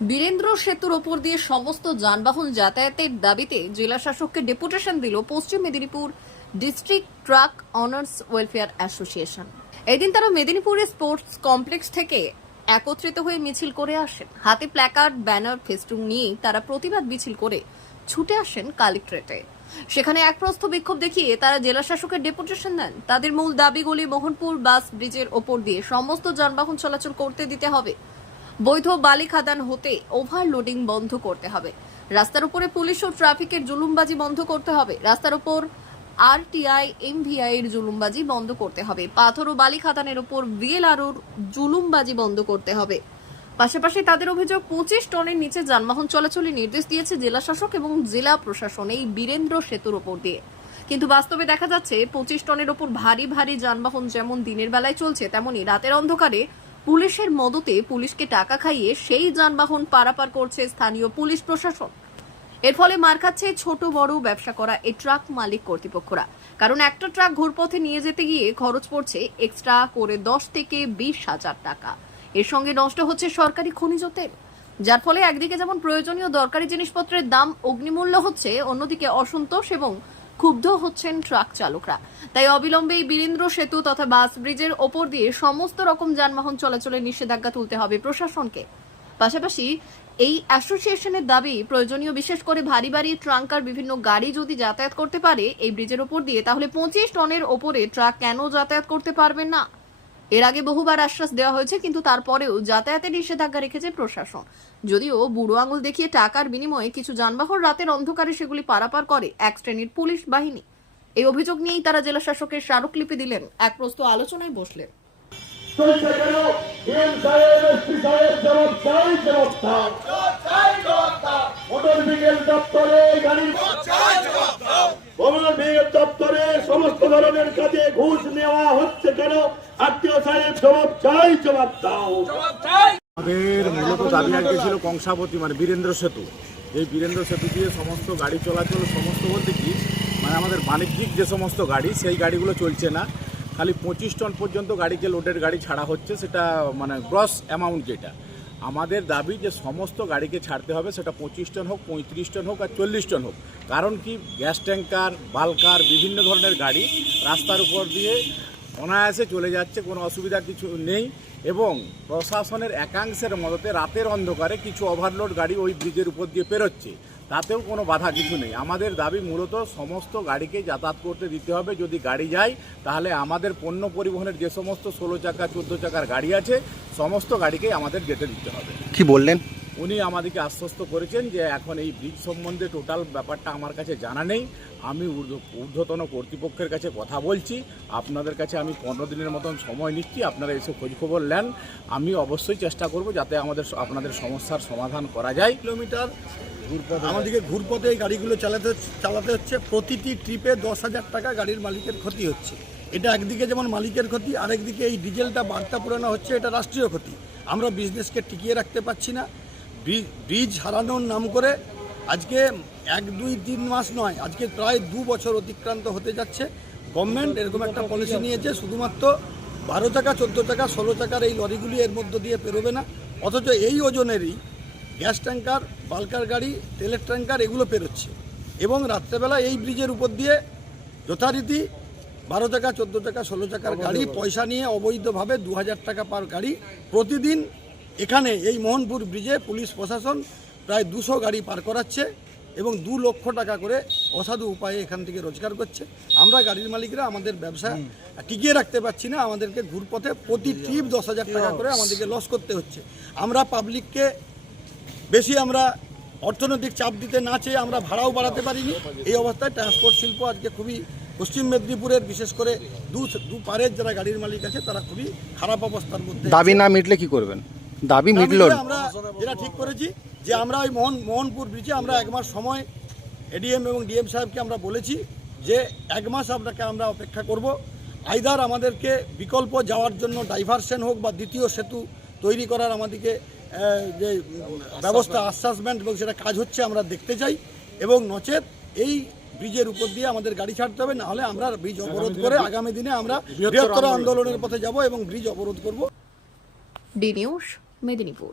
বীরেন্দ্র সেতুর ওপর দিয়ে সমস্ত যানবাহন যাতায়াতের দাবিতে জেলা শাসককে ডেপুটেশন দিল পশ্চিম Medinipur district truck honours welfare association. এদিন তারা মেদিনীপুরের স্পোর্টস কমপ্লেক্স থেকে একত্রিত হয়ে মিছিল করে আসেন। হাতে প্ল্যাকার্ড, ব্যানার, ফেস্টুন নিয়ে তারা প্রতিবাদ মিছিল করে ছুটে আসেন কালেক্টরেটে। সেখানে এক প্রস্থ বিক্ষোভ দেখিয়ে তারা জেলা শাসকের ডেপুটেশন দেন। তাদের মূল দাবিগুলি মোহনপুর বাস ব্রিজের ওপর দিয়ে সমস্ত যানবাহন চলাচল করতে দিতে হবে, বৈধ বালি খাদান হতে ওভারলোডিং বন্ধ করতে হবে, রাস্তার উপরে পুলিশ ও ট্রাফিকের জুলুমবাজি বন্ধ করতে হবে, রাস্তার উপর আরটিআই এমভিআই এর জুলুমবাজি বন্ধ করতে হবে, পাথর ও বালি খাদানের উপর ভিএলআরওর জুলুমবাজি বন্ধ করতে হবে। পাশাপাশি তাদের অভিযোগ 25 টনের নিচে যানবাহন চলাচলের নির্দেশ দিয়েছে জেলা শাসক এবং জেলা প্রশাসন এই বীরেন্দ্র সেতুর ওপর দিয়ে। কিন্তু বাস্তবে দেখা যাচ্ছে 25 টনের ওপর ভারী ভারী যানবাহন যেমন দিনের বেলায় চলছে, তেমনি রাতের অন্ধকারে পুলিশের মদতে পুলিশকে টাকা খাইয়ে সেই যানবাহন পারাপার করছে স্থানীয় পুলিশ প্রশাসন। এর ফলে মার খাচ্ছে ছোট বড় ব্যবসা করা এই ট্রাক মালিক কর্তৃপক্ষরা। কারণ একটা ট্রাক ঘুরপথে নিয়ে যেতে গিয়ে খরচ পড়ছে এক্সট্রা করে 10 থেকে 20,000 টাকা। এর সঙ্গে নষ্ট হচ্ছে সরকারি খনিজ তেল, যার ফলে একদিকে যেমন প্রয়োজনীয় দরকারি জিনিসপত্রের দাম অগ্নিমূল্য হচ্ছে, অন্যদিকে অসন্তোষ এবং ক্ষুব্ধ হচ্ছেন ট্রাক চালকরা। তাই অবিলম্বে এই বীরেন্দ্র সেতু তথা বাস ব্রিজের ওপর দিয়ে সমস্ত রকম যানবাহন চলাচলের নিষেধাজ্ঞা তুলতে হবে প্রশাসনকে। পাশাপাশি এই অ্যাসোসিয়েশনের দাবি, প্রয়োজনীয় বিশেষ করে ভারী ভারী ট্রাঙ্কার বিভিন্ন গাড়ি যদি যাতায়াত করতে পারে এই ব্রিজের ওপর দিয়ে, তাহলে 25 টনের ওপরে ট্রাক কেন যাতায়াত করতে পারবেন না? এর আগে বহুবার আশ্বাস দেওয়া হয়েছে, কিন্তু তারপরেও যাতায়াতের নিষেধাজ্ঞা রেখেছে প্রশাসন। যদিও বুড়ো আঙুল দেখিয়ে টাকার বিনিময়ে কিছু যানবাহন রাতের অন্ধকারে সেগুলি পারাপার করে এক শ্রেণীর পুলিশ বাহিনী। এই অভিযোগ নিয়েই তারা জেলা শাসকের স্মারকলিপি দিলেন, এক প্রস্ত আলোচনায় বসলেন। সমস্ত ধরনের কাজে ঘুষ নেওয়া হচ্ছে কেন? আত্মীয় সাহেব জবাব চাই, জবাব দাও। আমাদের মূলত দাবি আগে ছিল কংসাবতী মানে বীরেন্দ্র সেতু। এই বীরেন্দ্র সেতু দিয়ে সমস্ত গাড়ি চলাচল, সমস্ত বলতে কি মানে আমাদের বাণিজ্যিক যে সমস্ত গাড়ি সেই গাড়িগুলো চলছে না। খালি 25 টন পর্যন্ত গাড়িকে লোডের গাড়ি ছাড়া হচ্ছে, সেটা মানে গ্রস অ্যামাউন্ট যেটা। আমাদের দাবি যে সমস্ত গাড়িকে ছাড়তে হবে, সেটা 25 টন হোক, 35 টন হোক আর 40 টন হোক। কারণ কি গ্যাস ট্যাঙ্কার, বাল্কার বিভিন্ন ধরনের গাড়ি রাস্তার উপর দিয়ে অনায়াসে চলে যাচ্ছে, কোনো অসুবিধা কিছু নেই। এবং প্রশাসনের একাংশের মদতে রাতের অন্ধকারে কিছু ওভারলোড গাড়ি ওই ব্রিজের উপর দিয়ে পেরোচ্ছে, তাতেও কোনো বাধা কিছু নেই। আমাদের দাবি মূলত সমস্ত গাড়িকে যাতায়াত করতে দিতে হবে। যদি গাড়ি যায় তাহলে আমাদের পণ্য পরিবহনের যে সমস্ত 16 চাকা 14 চাকার গাড়ি আছে সমস্ত গাড়িকেই আমাদের যেতে দিতে হবে। কি বললেন? উনি আমাদেরকে আশ্বস্ত করেছেন যে এখন এই ব্রিজ সম্বন্ধে টোটাল ব্যাপারটা আমার কাছে জানা নেই, আমি ঊর্ধ্বতন কর্তৃপক্ষের কাছে কথা বলছি। আপনাদের কাছে আমি 15 দিনের মতন সময় নিচ্ছি, আপনারা এসে খোঁজখবর নেন। আমি অবশ্যই চেষ্টা করব যাতে আপনাদের সমস্যার সমাধান করা যায়। কিলোমিটার আমাদেরকে ঘুরপথে এই গাড়িগুলো চালাতে হচ্ছে। প্রতিটি ট্রিপে 10,000 টাকা গাড়ির মালিকের ক্ষতি হচ্ছে। এটা একদিকে যেমন মালিকের ক্ষতি, আরেকদিকে এই ডিজেলটা বার্তা পুরানো হচ্ছে, এটা রাষ্ট্রীয় ক্ষতি। আমরা বিজনেসকে টিকিয়ে রাখতে পারছি না। ব্রিজ হারানোর নাম করে আজকে 1, 2, 3 মাস নয়, আজকে প্রায় 2 বছর অতিক্রান্ত হতে যাচ্ছে। গভর্নমেন্ট এরকম একটা পলিসি নিয়েছে, শুধুমাত্র 12 চাকা 14 চাকা 16 চাকার এই লরিগুলি এর মধ্য দিয়ে পেরোবে না, অথচ এই ওজনেরই গ্যাস ট্যাঙ্কার, বাল্কার গাড়ি, তেলের ট্যাঙ্কার এগুলো পেরোচ্ছে। এবং রাত্রেবেলা এই ব্রিজের উপর দিয়ে যথারীতি 12 চাকা 14 চাকা 16 চাকার গাড়ি পয়সা নিয়ে অবৈধভাবে 2,000 টাকা পার গাড়ি প্রতিদিন এখানে এই মোহনপুর ব্রিজে পুলিশ প্রশাসন প্রায় 200 গাড়ি পার করাচ্ছে এবং 2 লক্ষ টাকা করে অসাধু উপায়ে এখান থেকে রোজগার করছে। আমরা গাড়ির মালিকরা আমাদের ব্যবসা টিকিয়ে রাখতে পারছি না, আমাদেরকে ঘুরপথে প্রতি ট্রিপ 10,000 টাকা করে আমাদেরকে লস করতে হচ্ছে। আমরা পাবলিককে বেশি আমরা অর্থনৈতিক চাপ দিতে না চেয়ে আমরা ভাড়াও বাড়াতে পারিনি। এই অবস্থায় ট্রান্সপোর্ট শিল্প আজকে খুবই, পশ্চিম মেদিনীপুরের বিশেষ করে দু পারের যারা গাড়ির মালিক আছে তারা খুবই খারাপ অবস্থার মধ্যে। দাবি না মিটলে কি করবেন? দাবি মিটল, আমরা যেটা ঠিক করেছি যে আমরা ওই মোহনপুর ব্রিজে আমরা 1 মাস সময় এডিএম এবং ডিএম সাহেবকে আমরা বলেছি যে 1 মাস আপনাকে আমরা অপেক্ষা করব। আইদার আমাদেরকে বিকল্প যাওয়ার জন্য ডাইভারশন হোক বা দ্বিতীয় সেতু তৈরি করার আমাদেরকে যে ব্যবস্থা, আশ্বাসমেন্ট এবং সেটা কাজ হচ্ছে আমরা দেখতে চাই, এবং নচেত এই ব্রিজের উপর দিয়ে আমাদের গাড়ি ছাড়তে হবে, নাহলে আমরা ব্রিজ অবরোধ করে আগামী দিনে আমরা বৃহত্তর আন্দোলনের পথে যাব এবং ব্রিজ অবরোধ করব। D news, Medinipur.